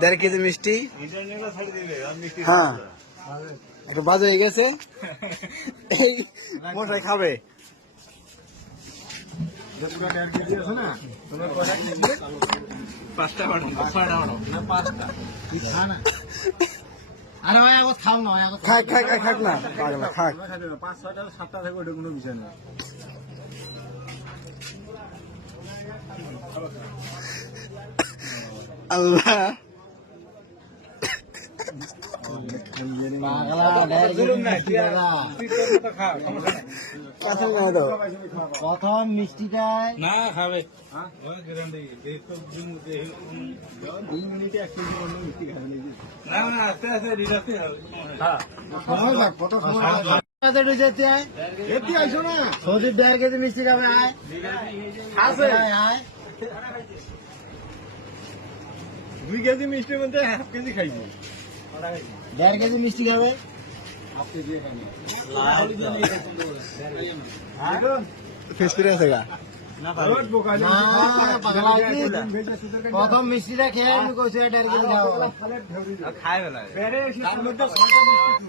1.5 KG মিষ্টি। হ্যাঁ একটু বাজে হয়ে গেছে। এই মশাই খাবে। আরে ভাই এখন খাও না, খাক খাক খাক না পাগলা খাক। 5-6টা 7টা থেকে ওটা কোনো বিষয় না। আল্লাহ প্রথম মিষ্টিটাই না খাবে না না আস্তে আস্তে রিল্যাক্সে হবে। সৌদির 1.5 কেজি মিষ্টি খাবে। আয় আছে আয় 2 কেজি মিষ্টির মধ্যে 1/2 কেজি খাইছি। 1.5 কেজি মিষ্টি খাবে। ফেস করে আছে গা। প্রথম মিষ্টিটা খেয়ে আমি কইছি 1.5 কেজি খাবো। খাই বেলা তার মধ্যে 6টা মিষ্টি